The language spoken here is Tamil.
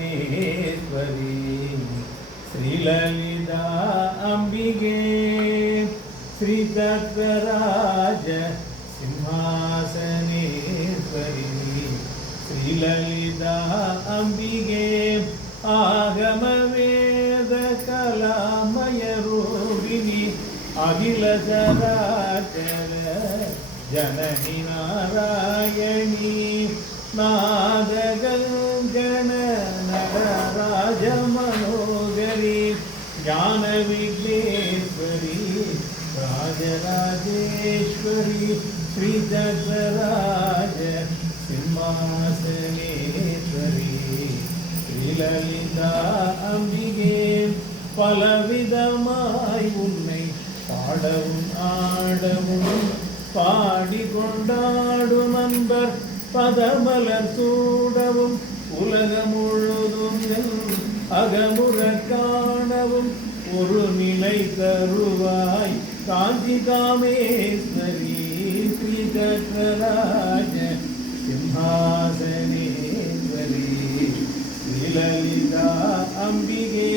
सिंहासनेश्वरी श्रीललिता अंबिके श्रीचक्रराज सिंहासनेश्वरी श्रीललिता अंबिके आगमवेद कलामय रूपिणी अखिल चराचर जननी नारायणी नादगंगन नटराज मनोगरी ज्ञान विघ्नेश्वरी राजराजेश्वरी श्रीचक्रराज सिंहासनेश्वरी श्रीललिता अंबिके பலவிதமாய் உன்னை பாடவும் ஆடவும் பாடி கொண்டாடும் அன்பர் பதமலர் சூடவும் உலகம் முழுதும் அகமுற காணவும் ஒரு நிலை தருவாய் காஞ்சி காமேஸ்வரி ஸ்ரீசக்கரராஜ சிம்ஹாசனேஸ்வரி ஸ்ரீலலிதா அம்பிகே